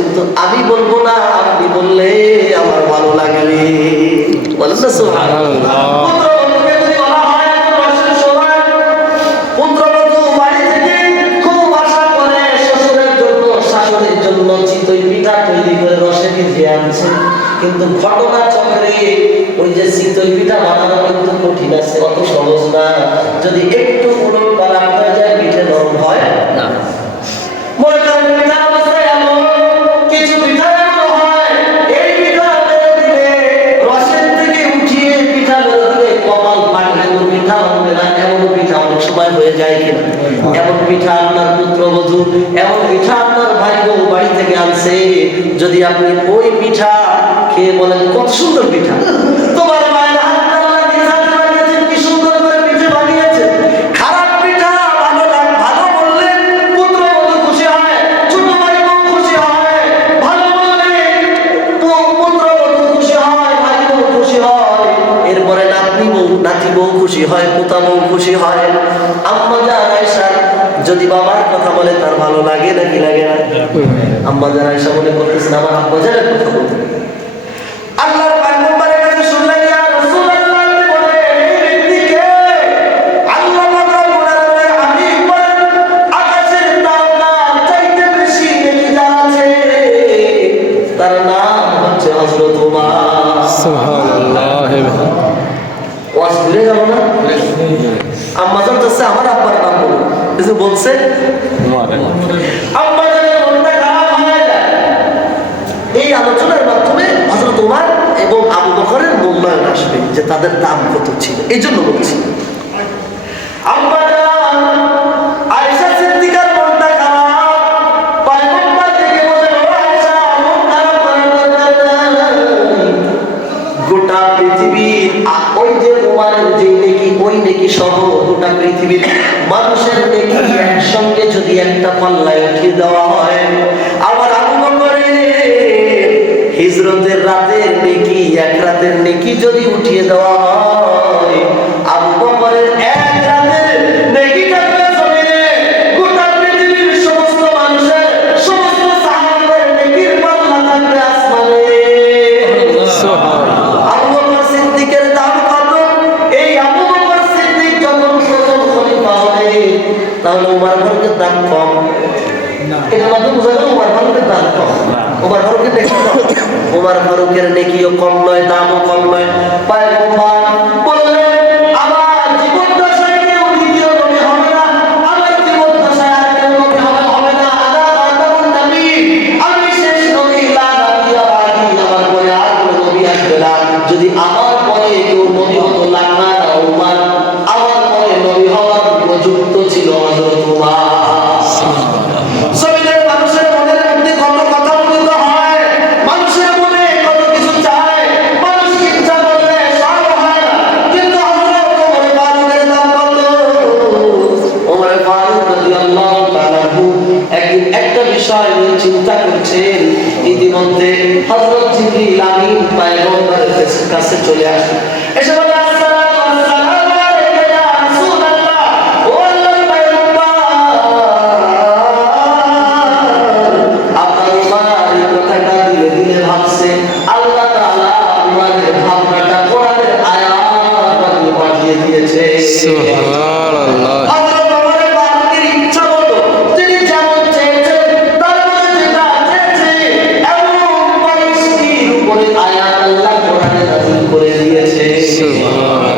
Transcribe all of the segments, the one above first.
কিন্তু আমি বলবো না, আপনি বললে আমার ভালো লাগবে। বলেন না সুবহানাল্লাহ। পুত্রবধূকে যদি বলা হয় এখন রসের সময়, পুত্রবধূ বাড়ি থেকে খুব আশা করে শ্বশুরের জন্য শাশুড়ির জন্য চিতই পিঠা তৈরি করে রসে ভিজিয়ে আনছে, কিন্তু ঘটনা চক্রে ওই যে চিতই পিঠা বানানো কিন্তু কঠিন আছে, অত সহজ না। যদি একটু উলট পালট হয়ে যায় পিঠে নরম হয় না। মনে করেন পিঠা অবস্থায় এমন কিছু পিঠা এমন হয়, এই পিঠা বেড়ে দিলে রসের থেকে উঠিয়ে পিঠা বেড়ে দিলে কপাল ফাটলে তো পিঠা হবে না। এমন পিঠা অনেক সময় হয়ে যায় কিনা? এমন পিঠা আপনার পুত্রবধূ, এমন পিঠা আপনার ভাই বউ বাড়ি থেকে আনছে, যদি আপনি ওই পিঠা খেয়ে বলেন কত সুন্দর পিঠা, তোমার মায়ের হাত বানিয়েছেন, কি সুন্দর করে পিঠে বানিয়েছে, খারাপ পিঠা ভালো ভালো বললে পুত্রবধূ খুশি হয়, ছোট ভাই বউ খুশি হয়, ভালো বললে পুত্রবধূ খুশি হয়, ভাই বউ খুশি হয়, এরপরে নাতনি বউ নাতি বউ খুশি হয়, পোতা বউ খুশি হয়। আম্মা জান আয়েশা যদি বাবার কথা বলে তার ভালো লাগে নাকি লাগে না? আম্মা জান আয়েশা মনে করতেছেন আমার আব্বা জানের কথা বলতে। আল্লাহর পয়গম্বরের কাছে শুনলেন, ইয়া রাসূলুল্লাহ, বলে এই ব্যক্তিকে আল্লাহ পাক রব্বুল আলামিনের হাবিব বলেন আকাশের তারার চাইতে বেশি নেকি যার আছে তার নাম হচ্ছে হযরত ওমর। সুবহানাল্লাহ। ওয়াজ ভুলে গেল না? আম্মা জান বলছে আমার আব্বার নাম বলো, কিছু বলছে আম্মা জানের মনটা খারাপ হয়ে যায়। এই আলোচনার মাধ্যমে হযরত ওমর এবং আবু বকরের মূল্যায়ন আসবে যে তাদের দাম কত ছিল। এই জন্য বলছি আম্মা জান আয়েশা সিদ্দিকার মনটা খারাপ, পয়গম্বর থেকে বলে ও আয়েশা মন খারাপ করার দরকার নাই, গোটা পৃথিবীর ওই যে ওমরের যে নেকি, ওই নেকি সহ গোটা পৃথিবীর মানুষের নেকি একসঙ্গে যদি একটা পাল্লায় উঠিয়ে দেওয়া হয়, আবার আবু বকরের হিজরতের রাতের নেকি, এক রাতের নেকি যদি উঠিয়ে দেওয়া হয়, আবু বকরের এক রাতের নেকিটা পেছনে গোটা পৃথিবীর সমস্ত মানুষের সমস্ত সাহাবাদের নেকির পাল্লা থাকবে আসমানে। আবু বকর সিদ্দিকের দাম কত? এই আবু বকর সিদ্দিক যখন প্রথম খলিফা হলেন, তাহলে ওমর ফারুকের দাম কম না? এটা মাধ্যমে বোঝা গেল ওমর ফারুকের দাম কম। ওমর ফারুকের নেকি কম, ওমর ফারুকের নেকিও কম নয়, দামও কম নয়। পয়গম্বর বললেন আমার জীবদ্দশায় কেউ দ্বিতীয় নবী হবে না, আমার জীবদ্দশায় আর কেউ নবী হবে না, আনা খাতামুন নবী, আমি শেষ নবী, লা নবিয়্যা বাদি, আমার পরে আর কোনো নবী আসবে না। যদি আমার পরে কেউ নবী হতো লাগনা না ওমর, আমার পরে নবী হওয়ার উপযুক্ত ছিল হযরত ওমর। জমিনের মানুষের মনের মধ্যে কত কথা উদিত হয়, মানুষের মনে কত কিছু চায়, মানুষ ইচ্ছা করলে সব হয় না, কিন্তু হযরত ওমর ফারুকের দাম কত? ওমর ফারুক রাদিয়াল্লাহু তাআলা আনহু একদিন একটা বিষয় নিয়ে চিন্তা করছেন, ইতিমধ্যে হযরত জিবরিল আমিন পয়গম্বরের কাছে চলে আসে, এসে বলে আসসালাতু ওয়াসসালামু আলাইকা ইয়া রাসূলুল্লাহ, ও আল্লাহর পয়গম্বর, আপনার উমার এই কথাটা দিলে দিলে ভাবছে, আল্লাহ তাআলা উমারের ভাবনাটা কোরআনের আয়াত বানিয়ে পাঠিয়ে দিয়েছে। সুবহানাল্লাহ। হযরত ওমর ফারুকের ইচ্ছা মতো তিনি যেমন চেয়েছেন, তারপরে যেটা চেয়েছে এমন পরিস্থিতির উপরে আয়াত আল্লাহ কোরআনে নাযিল করে দিয়েছে। সুবহানাল্লাহ।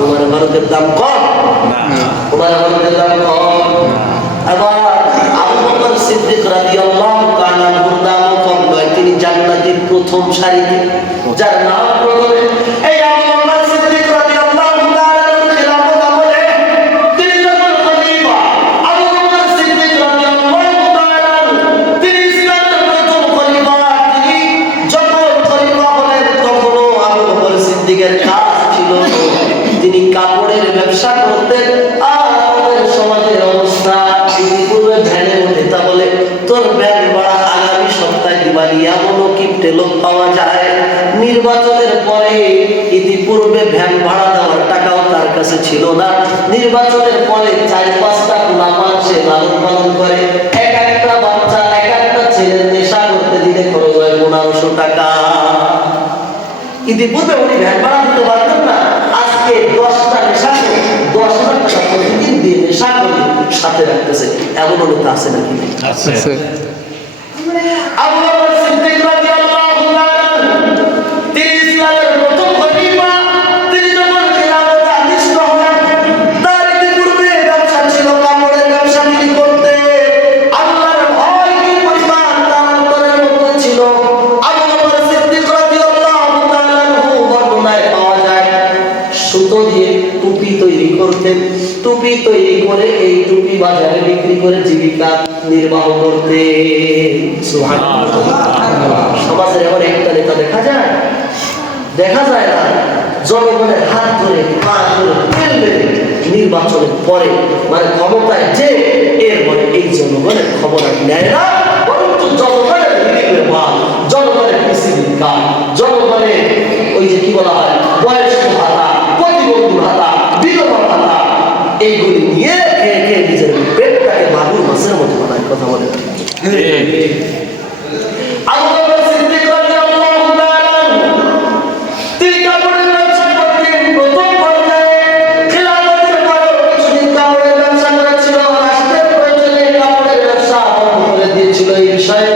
ওমর ফারুকের দাম কম না, ওমর ফারুকের দাম কম। আবার আবু বকর সিদ্দিক রাদিয়াল্লাহু তাআলা আনহুর দামও কম নয়, তিনি জান্নাতের প্রথম সারিতে, যার নাম প্রথমে এই আবু বকর সিদ্দিক রাদিয়াল্লাহু তাআলা আনহুর খিলাফত আমলে তিনি যখন খলিফা, আবু বকর সিদ্দিক রাদিয়াল্লাহু তাআলা আনহু তিনি ইসলামের প্রথম খলিফা, তিনি যখন খলিফা হলেন তখনও আবু বকর সিদ্দিকের কাজ ছিল তিনি কাপড়ের ব্যবসা করতেন। আর আমাদের সমাজের অবস্থা ইতিপূর্বে ভ্যানে উঠে, তা বলে তোর ভ্যান ভাড়া আগামী সপ্তাহে দিবানি, এমনও কিপটে লোক পাওয়া যায়। নির্বাচনের পরে ইতিপূর্বে ভ্যান ভাড়া দেওয়ার টাকাও তার কাছে ছিল না, নির্বাচনের পরে 4-5টা পোলাপান সে লালন পালন করে, এক একটা বাচ্চা এক একটা ছেলে নেশা করতে ইতিপূর্বে উনি ভ্যান ভাড়া দিতে পারতেন না, আজকে 10টা নেশা করে 10,000 টাকা প্রতিদিন দিয়ে নেশা করে সাথে রাখতেছে, এমন অনেক আছে নাকি? আছে। আবু বকর সিদ্দিক রাদিয়াল্লাহু তাআলা তিনি ইসলামের প্রথম খলিফা। তিনি যখন খিলাফতে আদিষ্ট হলেন, তার ইতিপূর্বে ব্যবসা ছিল, কাপড়ের ব্যবসা তিনি করতেন। আল্লাহর ভয় কি পরিমাণ তার অন্তরের মধ্যে ছিল। আবু বকর সিদ্দিক রাদিয়াল্লাহু তাআলা বর্ণনায় পাওয়া যায়, সুতো দিয়ে টুপি তৈরি করতেন। টুপি তৈরি করে এই টুপি বাজারে বিক্রি করে জীবিকা নির্বাহ করতেন। সুবহানাল্লাহ। সমাজের এমন একটা নেতা দেখা যায়? দেখা যায় না। জনগণের হাত ধরে পা ধরে তেল মেরে নির্বাচনের পরে মানে ক্ষমতায় যে এরপরে এই জনগণের খবর আর নেয় না, বরঞ্চ জনগণের রিলিফের মাল, জনগণের পিসিবির কাজ, জনগণের ওই যে কি বলা হয় বয়স্ক ভাতা, প্রতিবন্ধী ভাতা, বিধবা ভাতা, এইগুলি নিয়ে খেয়ে খেয়ে নিজের পেটটাকে মাগুর মাছের মতো বানায়। কথা বলে আবু বকর সিদ্দিক রাদিয়াল্লাহু তাআলা তিনি কাপড়ের ব্যবসা করতেন। প্রথম পর্যায়ে খিলাফতের পরে কিছুদিন কাপড়ের ব্যবসা করেছিল, রাষ্ট্রের প্রয়োজনে কাপড়ের ব্যবসা বন্ধ করে দিয়েছিল। এই বিষয়ে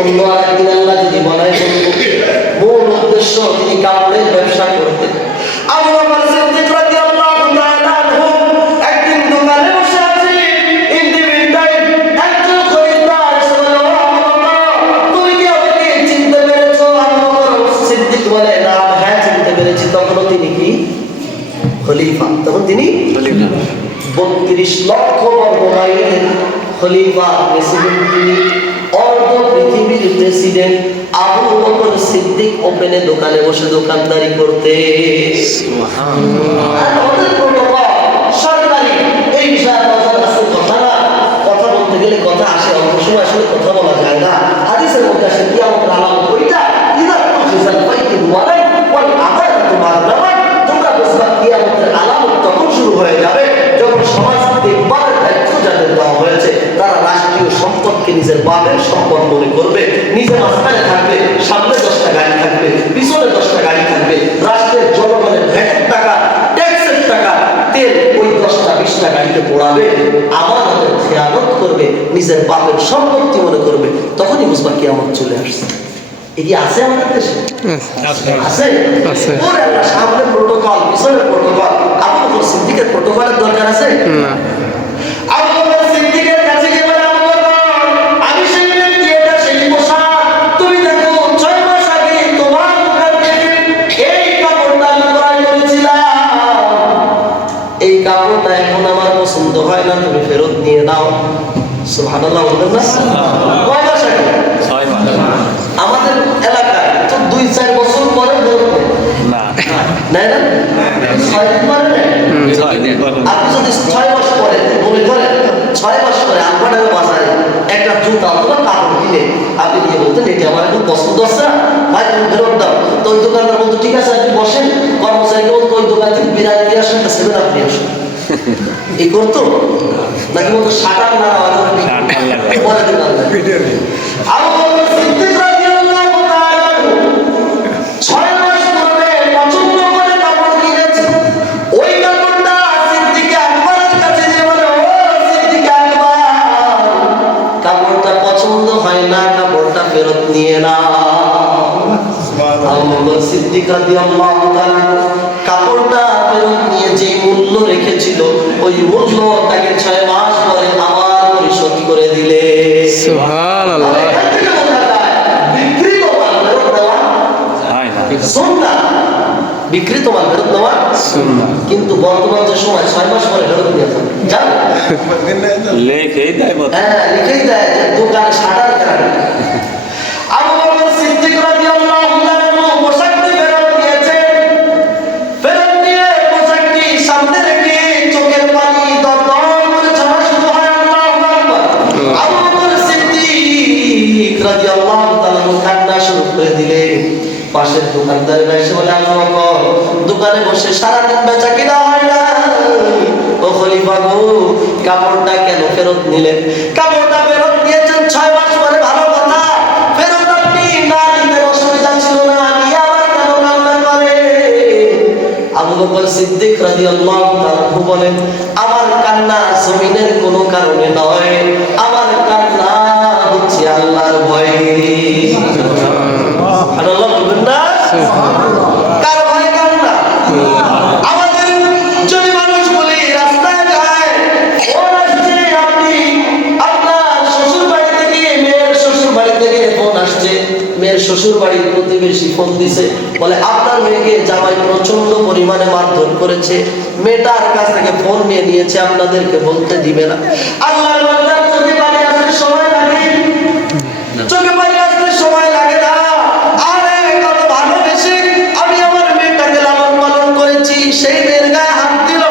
অন্য আরেকদিন আল্লাহ যদি বলায় বলবো। মূল উদ্দেশ্য তিনি কাপড়ের ব্যবসা করতেন। আবু বকর সিদ্দিক রাদিয়াল্লাহু তাআলা একদিন দোকানে বসে আছে, একজন খরিদ্দার এসে বলল, আবু বকর তুমি কি আমাকে চিনতে পেরেছো? আবু বকর সিদ্দিক বলে, না হ্যাঁ চিনতে পেরেছি। তখনও তিনি কি খলিফা, তখন তিনি 32 লক্ষ বর্গ মাইলের খলিফা, প্রেসিডেন্ট তিনি, অর্ধ পৃথিবীর প্রেসিডেন্ট। আবু বকর সিদ্দিক ওপেনে দোকানে বসে দোকানদারি করতে। আর ওদের প্রটোকল সরকারি, এই বিষয়ে নজর আছে। কথা না, কথা বলতে গেলে কথা আসে, অল্প সময় আসলে কথা বলা যায় না। হাদিসের মধ্যে আসে কিয়ামতের আলামত ওইটা, ইদা তুজিজাল ফাইকিন ওয়ালাই ওয়াল আমানাতু মা'আল-নামান। তোমরা বুঝবা কিয়ামতের আলামত তখন শুরু হয়ে যাবে যখন সমাজ দেখভালের দায়িত্ব যাদের দেওয়া হয়েছে তারা রাষ্ট্রীয় সম্পদকে নিজের বাপের সম্পদ মনে করবে, নিজের মাঝখানে থাকবে, সামনে 10টা গাড়ি থাকবে, পিছনে 10টা গাড়ি থাকবে, রাষ্ট্রের জনগণের ভ্যাটের টাকা, ট্যাক্সের টাকা, তেল ওই 10টা 20টা গাড়িতে পোড়াবে, আমানতের খেয়ানত করবে, নিজের বাপের সম্পত্তি মনে করবে। তখনই বুঝবা কিয়ামত চলে আসছে। এই কি আছে আমাদের দেশে? আছে। ওরে আল্লাহ, সামনে প্রটোকল, পিছনে প্রটোকল। আবু বকর সিদ্দিকের প্রটোকলের দরকার আছে না? আবু বকর সিদ্দিকের কাছে গিয়ে বলে, আবু বকর আমি সেই ব্যক্তি, এটা সেই পোশাক। তুমি দেখো 6 মাস আগে তোমার দোকান থেকে এই কাপড়টা আমি ক্রয় করেছিলাম। এই কাপড়টা এখন আমার পছন্দ হয় না, তুমি ফেরত নিয়ে নাও। সুবহানাল্লাহ বলবেন না? কয় মাস আগে? 6 মাস। আমাদের এলাকায় তো 2-4 বছর পরে ফেরত নেয় না? 6 দিন পরে নেয়। আপনি যদি 6 মাস পরে মনে করেন 6 মাস পরে আপনার বাজারে একটা জুতা অথবা কাপড় কিনে আপনি গিয়ে বলতেন এটি আমার এখন পছন্দ আছে না ভাই, তুমি ফেরত দাও। তো ওই দোকানদার বলতো ঠিক আছে আপনি বসেন, কর্মচারীকে বলতো ওই দোকান থেকে বিরিয়ানি দিয়ে আসেন, সেভেন আপনি আসেন। এই করতো নাকি বলতো শাটার না পরে দোকানদার। আবু বকর সিদ্দিক রাদিয়াল্লাহু তাআলা 6 মাস পরে পছন্দ করে কাপড় কিনেছে। ওই কাপড়টা সিদ্দিক আকবরের কাছে যে বলে, ও সিদ্দিক আকবর কাপড়টা পছন্দ হয় না, কাপড়টা ফেরত নিয়ে নাও। আবু বকর সিদ্দিক রাদিয়াল্লাহু তাআলা কাপড়টা ফেরত নিয়ে যে মূল্য রেখেছিল ওই মূল্য তাকে 6 মাস পরে আবার পরিশোধ করে দিলে। সুবহানাল্লাহ। বিক্রিত মাল ফেরত দেওয়া সুন্নাহ, বিক্রিত মাল ফেরত দেওয়া সুন্নাহ। কিন্তু বর্তমান যে সময় 6 মাস পরে ফেরত নিয়ে যাবে, জানো লেখেই দেয়। হ্যাঁ, লিখেই দেয় যে দোকানে শাটার কেনা। আবু বকর সিদ্দিক রাদিয়াল্লাহু তাআলা পোশাকটি ফেরত দিয়েছে। ফেরত দিয়ে পোশাকটি সামনে রেখে চোখের পানি দরদর করে ঝরা শুরু হয়। আল্লাহু আকবার। আবু বকর সিদ্দিক রাদিয়াল্লাহু তাআলা কান্না শুরু করে দিলেন। পাশের দোকানদারের এসে বলে, আবু বকর দোকানে বসে সারাদিন বেচা কিনা হয় না, ও খলিফা গো কাপড়টা কেন ফেরত নিলেন? কাপড়টা ফেরত নিয়েছেন 6 মাস পরে, ভালো কথা। ফেরত আপনি না নিতে অসুবিধা ছিল না, নিয়ে আবার কেন কান্না করেন? বকর সিদ্দিক রাদিয়াল্লাহু তাআলা বলেন, আমার কান্না জমিনের কোনো কারণে নয়, আমার কান্না হচ্ছে আল্লাহর ভয়ে। সুবহানাল্লাহ বলবেন না? কার ভয়ে কান্না? আমাদের যদি মানুষ বলি রাস্তায় যায়, ফোন আসছে, আপনি আপনার শ্বশুর বাড়ি থেকে, মেয়ের শ্বশুর বাড়ি থেকে ফোন আসছে, মেয়ের শ্বশুর বাড়ির প্রতিবেশী ফোন দিছে, বলে আপনার মেয়েকে জামাই প্রচন্ড পরিমাণে মারধর করেছে, মেয়েটার কাছ থেকে ফোন নিয়ে নিয়েছে, আপনাদেরকে বলতে দিবে না। আল্লাহর বান্দার চোখে পানি আসতে সময় লাগে, চোখে পানি আসতে সময় লাগে না। আরে কত ভালোবেসে আমি আমার মেয়েটাকে লালন পালন করেছি, সেই মেয়ের গায়ে হাত দিল,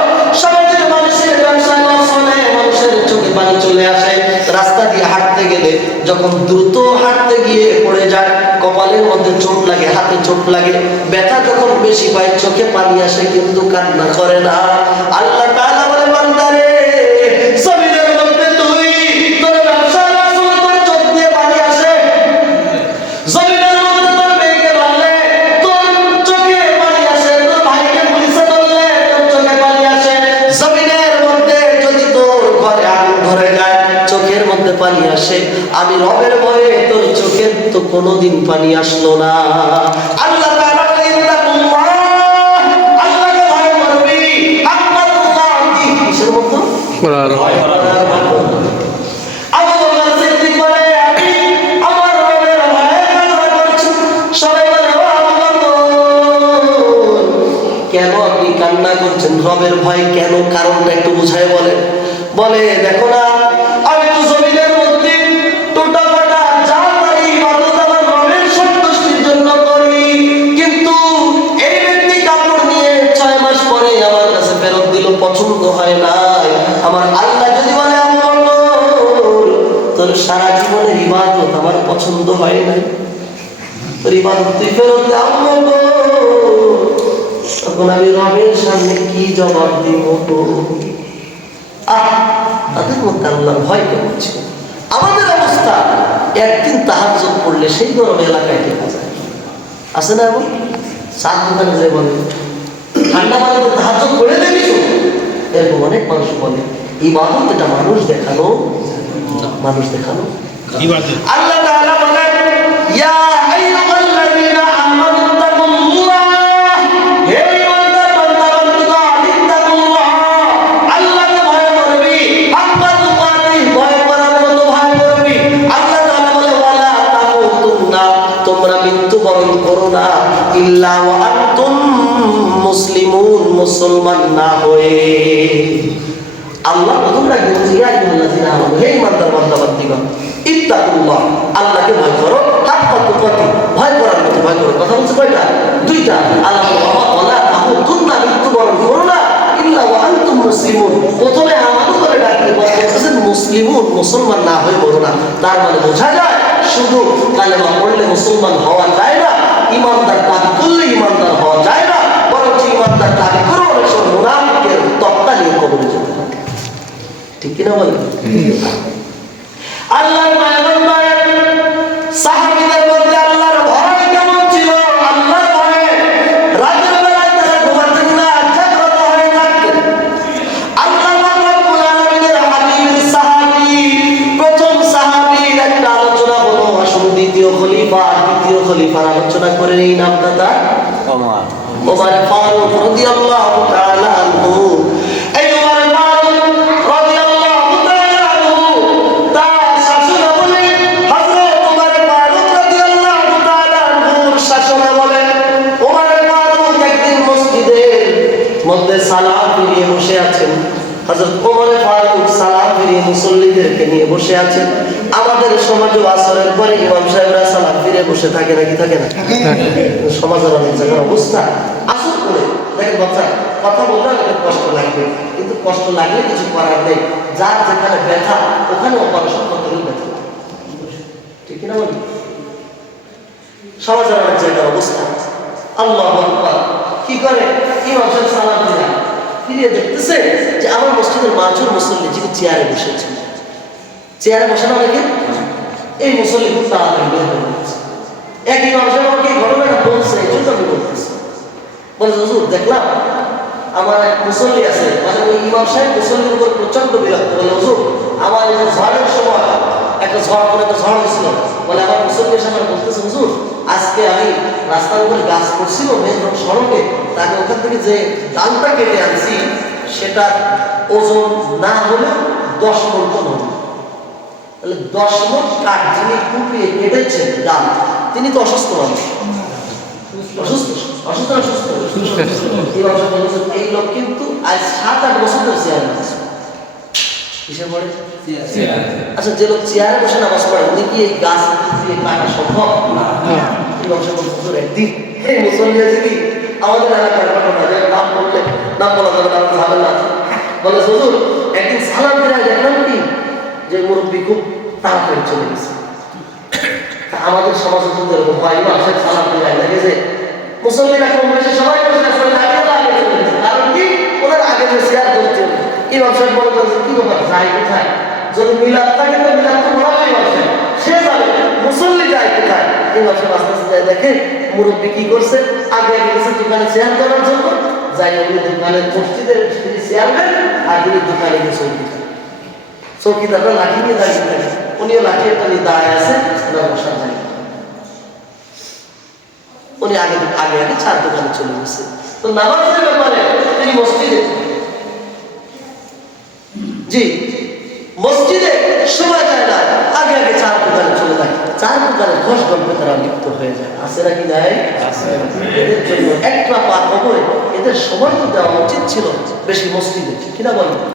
সমাজের মানুষের ব্যবসা লস হলে মানুষের চোখে পানি চলে আসে। রাস্তা দিয়ে হাঁটতে গেলে যখন দ্রুত হাঁটতে গিয়ে পড়ে যায়, কপালের মধ্যে চোট লাগে, হাতে চোট লাগে, ব্যথা যখন বেশি পায় চোখে পানি আসে, কিন্তু কান্না করে না। আল্লাহ তাআলা বলে, বান্দারে জমিনের মধ্যে তুই তোর ব্যবসা লস হলে তোর চোখ দিয়ে পানি আসে, জমিনের মধ্যে তোর মেয়েকে মারলে তোর চোখে পানি আসে, তোর ভাইকে পুলিশে ধরলে তোর চোখে পানি আসে, জমিনের মধ্যে যদি তোর ঘরে আগুন ধরে যায় চোখের মধ্যে পানি আসে, আমি রবের ভয়ে তোর চোখের তো কোনোদিন পানি আসলো না। আল্লাহ তাআলা বলে, ইত্তাকুল্লাহ, আল্লাহকে ভয় করবি। আত্মাকুল্লাহ কি কিসের মতো? ভয় করার মতো। আবু বকর সিদ্দিক বলে, আমি আমার রবের ভয়ে কান্না করছি। সবাই বলে, ও আবু বকর, কেন আপনি কান্না করছেন? রবের ভয় কেন? কারণটা একটু বুঝায় বলেন। বলে, দেখো না, আমি তো জমিনের মধ্যে টোটাফাটা যা পারি ইবাদত আমার রবের সন্তুষ্টির জন্য করি, কিন্তু এই ব্যক্তি কাপড় নিয়ে 6 মাস পরে আমার কাছে ফেরত দিল, পছন্দ হয় নাই। আমার আল্লাহ যদি বলে, আবু বকর, তোর সারা জীবনের ইবাদত আমার পছন্দ হয় নাই, তোর ইবাদত তুই ফেরত দে, আবু বকর, তখন আমি রবের সামনে কি জবাব দিব? তাদের মধ্যে আল্লাহর ভয় কেমন ছিল? আমাদের অবস্থা, একদিন তাহাজ্জুদ পড়লে সেই গরম এলাকায় টেকা যায়, আছে না? এমন চার দোকানে যে বলে ঠান্ডা পানিতে তাহাজ্জুদ পড়ে দেখিস, এরকম অনেক মানুষ বলে। ইবাদত এটা মানুষ দেখানো, মানুষ দেখানো। আল্লাহ তাআলা বলেন, ইয়া আইয়ুহাল্লাযীনা আমানু তাকুল্লাহ, হে ঈমানদার বান্দা-বান্দীগণ, ইত্তাকুল্লাহ, আল্লাহকে ভয় করবি, হাক্কা তুকাতিহ, ভয় করার মতো ভয় করবি। আল্লাহ তাআলা বলে, ওয়ালা তামুতুন্না, তোমরা মৃত্যুবরণ করো না, ইল্লা ওয়া আনতুম মুসলিমুন, মুসলমান না হয়ে। আল্লাহ প্রথম ডাক দিয়েছে, ইয়া আইয়ুহাল্লাযীনা আমানু, হে ঈমানদার বান্দা-বান্দীগণ, ইত্তাকুল্লাহ, আল্লাহকে ভয় করো, হাক্কা তুকাতিহ, ভয় করার মতো ভয় করো। কথা বলছে কয়টা? দুইটা। আল্লাহ ওয়ালা তামুতুন্না, মৃত্যুবরণ করো না, ইল্লা ওয়া আনতুম মুসলিমুন, প্রথমে আমানু করে ডাকতে বলতেছেন মুসলিমুন, মুসলমান না হয়ে বলো না। তার মানে বোঝা যায় শুধু কালেমা পড়লে মুসলমান হওয়া যায় না, ঈমানদার দাবি করলে ঈমানদার হওয়া যায় না, বরং ঈমানদার দাবি করে অনেক সময় মুনাফিকের তক্তা নিয়ে কবরে যেতে হয়। ঠিক কিনা বলেন? আল্লাহর মায়াবান্দার সাহাবীদের মধ্যে আল্লাহর ভয় কেমন ছিল? আল্লাহর ভয়ে রাতের বেলায় তারা ঘুমাতেন না, জাগ্রত হয়ে থাকতেন। আল্লাহ রাব্বুল আলামিনের হাবিবের সাহাবী, প্রথম সাহাবীর একটা আলোচনা হলো, আসুন দ্বিতীয় খলিফার আলোচনা করে এই নামটা তার ওমর ফারুক রাদিয়াল্লাহু তাআলা আনহু। এই ওমর ফারুক রাদিয়াল্লাহু তাআলা আনহু তার শাসন বলে, হযরত ওমর ফারুক রাদিয়াল্লাহু তাআলা আনহুর শাসন বলে, ওমর ফারুক একদিন মসজিদের মধ্যে সালাম ফিরিয়ে বসে আছেন। হযরত ওমর ফারুক সালাম ফিরিয়ে মুসল্লিদেরকে নিয়ে বসে আছেন। আমাদের সমাজে আসরের পরে ইমাম সাহেবরা সালাম ফিরে বসে থাকে নাকি থাকে না? সমাজের অনেক জায়গার অবস্থা, আসর করে দেখেন বাচ্চা কথা বললে অনেক কষ্ট লাগবে, কিন্তু কষ্ট লাগলে কিছু করার নেই, যার যেখানে ব্যথা ওখানে অপারেশন করতে হলে ব্যথা, ঠিক কিনা বলি? সমাজের অনেক জায়গার অবস্থা। আল্লাহু আকবার, কি করে ইমাম সাহেব সালাম ফিরিয়ে দেখতেছে যে আমার মসজিদের মাঝুর মুসল্লি যিনি চেয়ারে বসেছে, চেয়ারে বসে না অনেকে, এই মুসল্লি খুব তাড়াতাড়ি বের হয়ে যাচ্ছে। একই মানুষের আমাকে এই ঘটনাটা বলছে, এই জন্য আমি বলতেছি। বলে হুজুর দেখলাম আমার এক মুসল্লি আছে, মানে ওই ইমাম সাহেব মুসল্লির উপর প্রচন্ড বিরক্ত, বলে হুজুর আমার এই যে ঝড়ের সময় একটা ঝড় করে একটা ঝড় হয়েছিল, বলে আমার মুসল্লির সামনে বলতেছে হুজুর আজকে আমি রাস্তার উপরে গাছ করছিল মেন রোড সড়কে, তাকে ওখান থেকে যে ডালটা কেটে আনছি সেটা ওজন না হলে 10 মণ হবে। তাহলে 10 মণ কাঠ যিনি কুপিয়ে কেটেছেন ডাল, তিনি তো অসুস্থ মানুষ, অসুস্থ অসুস্থ অসুস্থ এই লোক কিন্তু আজ 7-8 বছর ধরে চেয়ারে আছে। কিসের পরে? আচ্ছা, যে লোক চেয়ারে বসে নামাজ পড়ে উনি কি এই গাছ দিয়ে কাটা সম্ভব? এই ব্যবসা করতে একদিন এই মুসল্লি আছে কি আমাদের এলাকার ঘটনা, যে নাম বললে নাম বলা যাবে না, যাবে না, বলে হুজুর একদিন সালাম ফিরে দেখলাম কি যে মুরব্বী খুব তাড়াতাড়ি চলে গেছে। আমাদের সমাজে কিন্তু এরকম হয়, মানুষের সালাম ফিরে দেখে যে মুসল্লিরা কম বেশি সবাই বসে আছে, আগে চলে গেছে, কারণ কি ওনার আগে যে শেয়ার করছেন এই ব্যবসায় মনে করছে কি ব্যাপার যায় কোথায়, যদি মিলাদ থাকে তো মিলাদ তো বড়ই ব্যবসায় সে যাবে, মুসল্লি যায় কোথায়, এই ব্যবসায় আস্তে আস্তে যায় দেখে মুরব্বী কি করছে, আগে গেছে দোকানে শেয়ার করার জন্য, যাই উনি দোকানের মসজিদের চেয়ারম্যান আর তিনি দোকানে গিয়ে চৌকিদাররা লাঠি নিয়ে দাঁড়িয়ে থাকে, উনিও লাঠি একটা নিয়ে দাঁড়ায় আছে, ওনার বসার যায় উনি আগে আগে আগে 4 দোকানে চলে গেছে। তো নামাজের ব্যাপারে তিনি মসজিদে, জি মসজিদে সময় যায় না, আগে আগে 4 দোকানে চলে যায়, 4 দোকানে 10 গল্পে তারা লিপ্ত হয়ে যায়, আছে নাকি নাই? এদের জন্য একটা পার হবে, এদের সময় তো দেওয়া উচিত ছিল বেশি মসজিদে, কিনা বলেন?